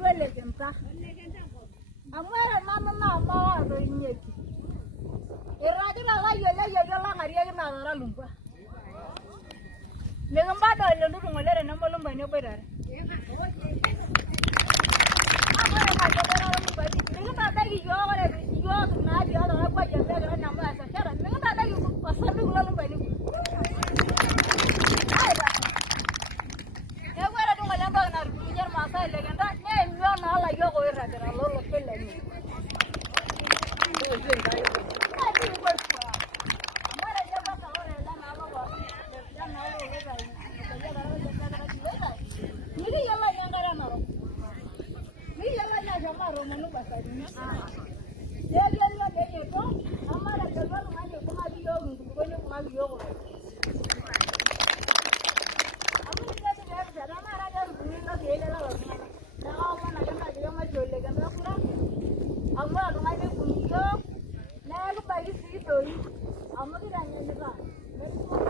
duele kenta. Amara mama mama do nyeki. Irajira la yele la ngariya na dara lumba. Legamba do le ndu ngolere na molumba ne bedare. Amara ka dara lumba ni. Legamba da gi yo na di ala kwa je be na ma sa kera. Legamba da gi pasandu lumba ni. Egwara du ngolamba na rujar masa legenda ne yo na la yo go irajira lo pele ni. I'm